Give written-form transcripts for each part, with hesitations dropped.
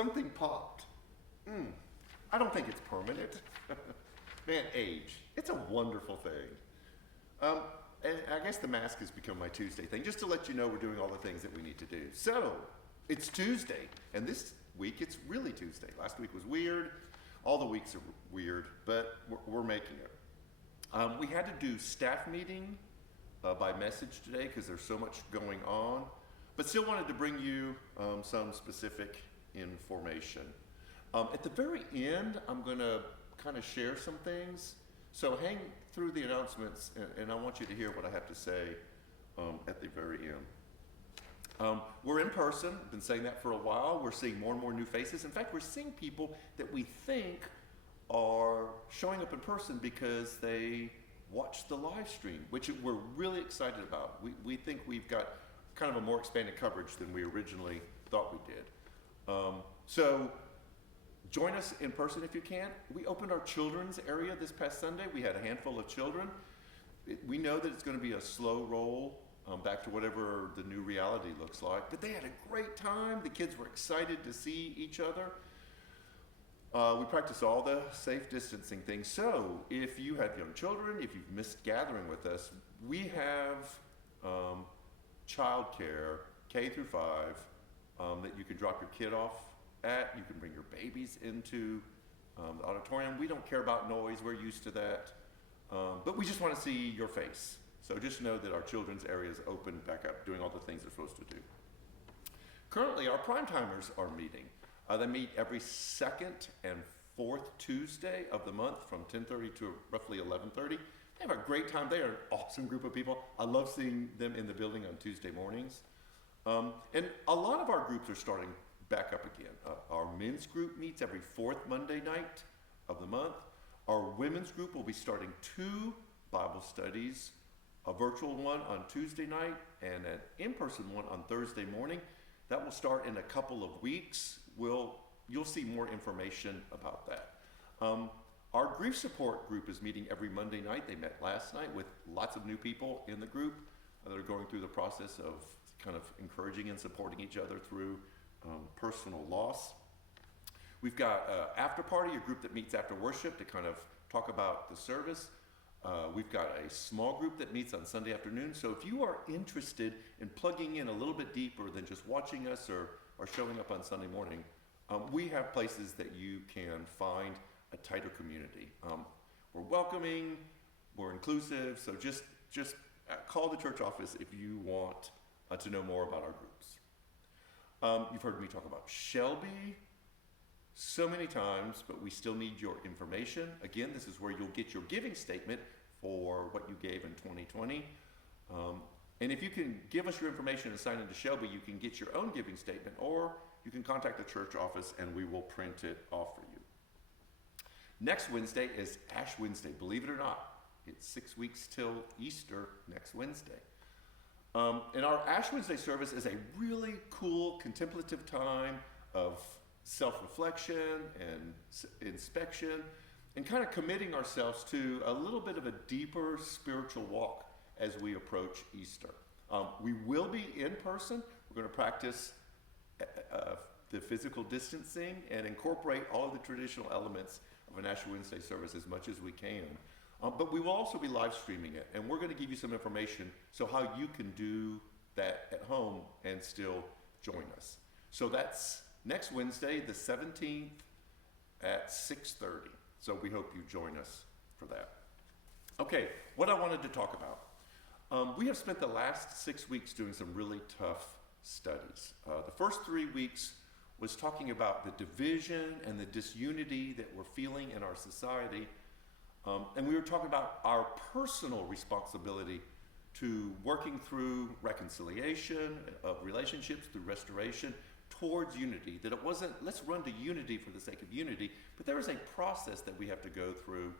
Something popped. I don't think it's permanent. Man, age. It's a wonderful thing. And I guess the mask has become my Tuesday thing, just to let you know we're doing all the things that we need to do. So, it's Tuesday, and this week it's really Tuesday. Last week was weird. All the weeks are weird, but we're making it. We had to do staff meeting by message today because there's so much going on, but still wanted to bring you some specific information. At the very end, I'm going to kind of share some things. So hang through the announcements, and I want you to hear what I have to say at the very end. We're in person. I've been saying that for a while. We're seeing more and more new faces. In fact, we're seeing people that we think are showing up in person because they watched the live stream, which we're really excited about. We think we've got kind of a more expanded coverage than we originally thought we did. So join us in person if you can. We opened our children's area this past Sunday. We had a handful of children. We know that it's going to be a slow roll back to whatever the new reality looks like, but they had a great time. The kids were excited to see each other. We practiced all the safe distancing things. So if you have young children, if you've missed gathering with us, we have childcare K through 5 that you can drop your kid off at. You can bring your babies into the auditorium. We don't care about noise. We're used to that. But we just want to see your face. So just know that our children's area is open back up, doing all the things they're supposed to do. Currently, our prime timers are meeting. They meet every second and fourth Tuesday of the month from 10:30 to roughly 11:30. They have a great time. They are an awesome group of people. I love seeing them in the building on Tuesday mornings. And a lot of our groups are starting back up again. Our men's group meets every fourth Monday night of the month. Our women's group will be starting 2 Bible studies, a virtual one on Tuesday night and an in-person one on Thursday morning. That will start in a couple of weeks. You'll see more information about that. Our grief support group is meeting every Monday night. They met last night with lots of new people in the group that are going through the process of kind of encouraging and supporting each other through personal loss. We've got After Party, a group that meets after worship to kind of talk about the service. We've got a small group that meets on Sunday afternoon. So if you are interested in plugging in a little bit deeper than just watching us or showing up on Sunday morning, we have places that you can find a tighter community. We're welcoming, we're inclusive, so just call the church office if you want to know more about our groups. You've heard me talk about Shelby so many times, but we still need your information. Again, this is where you'll get your giving statement for what you gave in 2020. And if you can give us your information and sign into Shelby, you can get your own giving statement, or you can contact the church office and we will print it off for you. Next Wednesday is Ash Wednesday. Believe it or not, it's 6 weeks till Easter next Wednesday. And our Ash Wednesday service is a really cool contemplative time of self-reflection and inspection and kind of committing ourselves to a little bit of a deeper spiritual walk as we approach Easter. We will be in person. We're going to practice the physical distancing and incorporate all of the traditional elements of an Ash Wednesday service as much as we can. But we will also be live streaming it, and we're going to give you some information so how you can do that at home and still join us. So that's next Wednesday, the 17th at 6:30. So we hope you join us for that. Okay, what I wanted to talk about. We have spent the last 6 weeks doing some really tough studies. The first 3 weeks was talking about the division and the disunity that we're feeling in our society. And we were talking about our personal responsibility to working through reconciliation of relationships, through restoration, towards unity. That it wasn't, let's run to unity for the sake of unity, but there is a process that we have to go through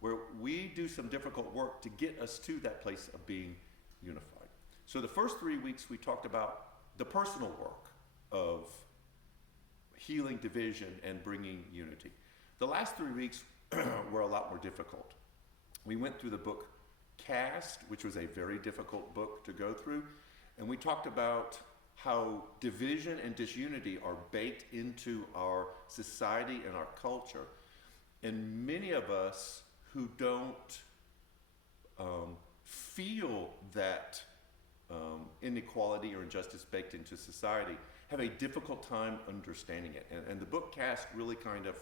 where we do some difficult work to get us to that place of being unified. So the first 3 weeks we talked about the personal work of healing division and bringing unity. The last 3 weeks were a lot more difficult. We went through the book Cast, which was a very difficult book to go through, and we talked about how division and disunity are baked into our society and our culture. And many of us who don't feel that inequality or injustice baked into society have a difficult time understanding it. And the book Caste really kind of,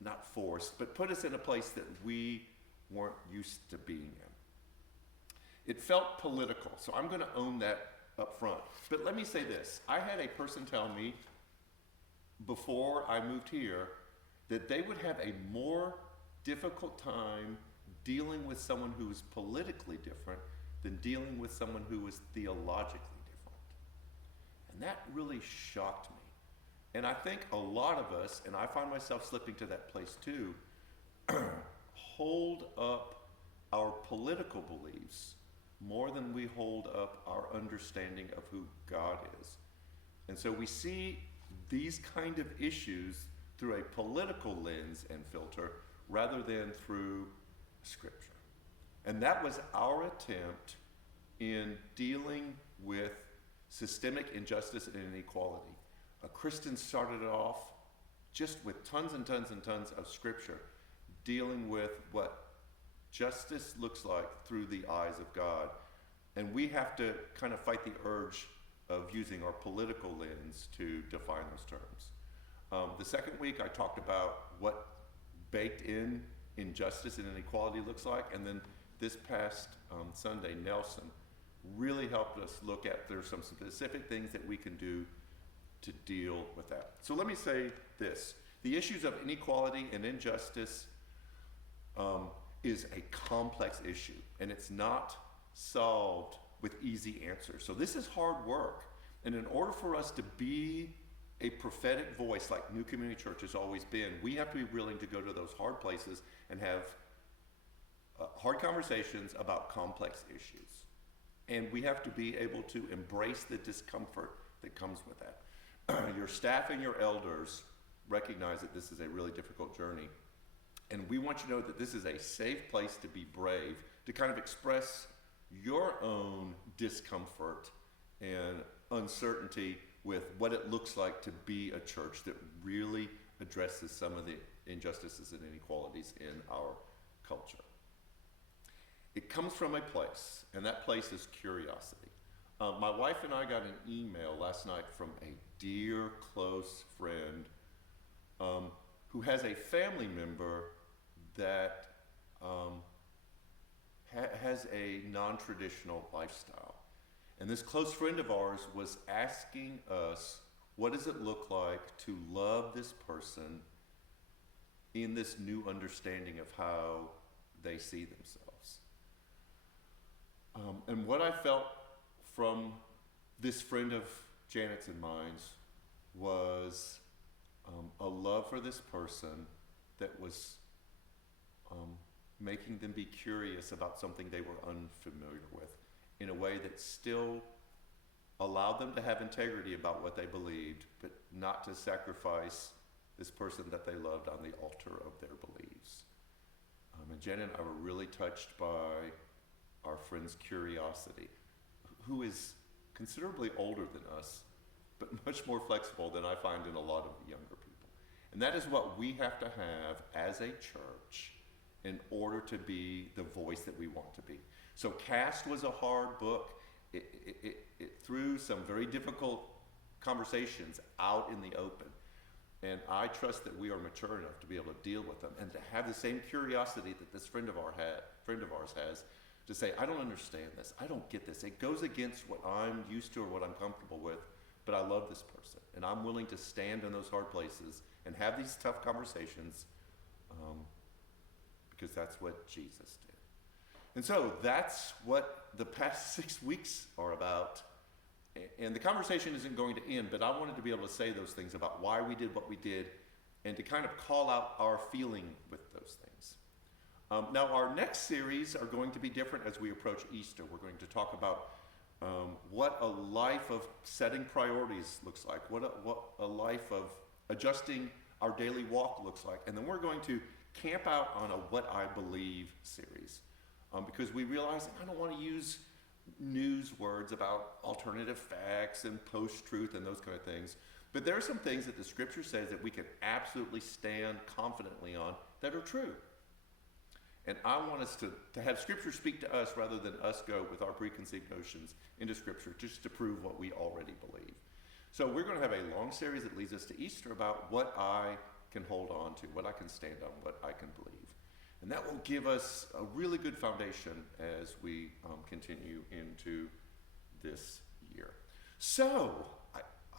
not forced, but put us in a place that we weren't used to being in. It felt political, so I'm going to own that up front. But let me say this. I had a person tell me before I moved here that they would have a more difficult time dealing with someone who was politically different than dealing with someone who was theologically different. And that really shocked me. And I think a lot of us, and I find myself slipping to that place too, hold up our political beliefs more than we hold up our understanding of who God is. And so we see these kind of issues through a political lens and filter rather than through Scripture. And that was our attempt in dealing with systemic injustice and inequality. Kristen started it off just with tons and tons and tons of Scripture dealing with what justice looks like through the eyes of God. And we have to kind of fight the urge of using our political lens to define those terms. The second week I talked about what baked in injustice and inequality looks like, and then this past Sunday, Nelson really helped us look at there's some specific things that we can do to deal with that. So let me say this. The issues of inequality and injustice is a complex issue, and it's not solved with easy answers. So this is hard work. And in order for us to be a prophetic voice like New Community Church has always been, we have to be willing to go to those hard places and have hard conversations about complex issues. And we have to be able to embrace the discomfort that comes with that. Your staff and your elders recognize that this is a really difficult journey. And we want you to know that this is a safe place to be brave, to kind of express your own discomfort and uncertainty with what it looks like to be a church that really addresses some of the injustices and inequalities in our culture. It comes from a place, and that place is curiosity. My wife and I got an email last night from a dear, close friend who has a family member that has a non-traditional lifestyle. And this close friend of ours was asking us, what does it look like to love this person in this new understanding of how they see themselves? And what I felt from this friend of Janet's and mine's was a love for this person that was making them be curious about something they were unfamiliar with in a way that still allowed them to have integrity about what they believed, but not to sacrifice this person that they loved on the altar of their beliefs. And Janet and I were really touched by our friend's curiosity, who is considerably older than us, but much more flexible than I find in a lot of younger people. And that is what we have to have as a church in order to be the voice that we want to be. So Caste was a hard book. It threw some very difficult conversations out in the open. And I trust that we are mature enough to be able to deal with them and to have the same curiosity that this friend of ours has, to say, I don't understand this. I don't get this. It goes against what I'm used to or what I'm comfortable with, but I love this person. And I'm willing to stand in those hard places and have these tough conversations because that's what Jesus did. And so that's what the past 6 weeks are about. And the conversation isn't going to end, but I wanted to be able to say those things about why we did what we did and to kind of call out our feeling with those things. Now, our next series are going to be different as we approach Easter. We're going to talk about what a life of setting priorities looks like, what a life of adjusting our daily walk looks like. And then we're going to camp out on a What I Believe series because we realize I don't want to use news words about alternative facts and post-truth and those kind of things. But there are some things that the scripture says that we can absolutely stand confidently on that are true. And I want us to have scripture speak to us rather than us go with our preconceived notions into scripture just to prove what we already believe. So we're going to have a long series that leads us to Easter about what I can hold on to, what I can stand on, what I can believe. And that will give us a really good foundation as we continue into this year. So,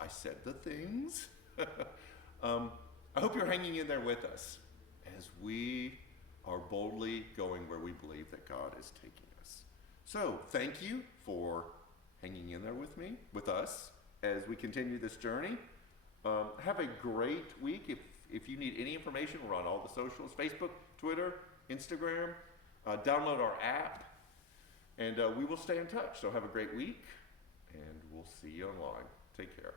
I said the things. I hope you're hanging in there with us as we are boldly going where we believe that God is taking us. So, thank you for hanging in there with me, with us, as we continue this journey. Have a great week. If you need any information, we're on all the socials, Facebook, Twitter, Instagram. Download our app, and we will stay in touch. So have a great week, and we'll see you online. Take care.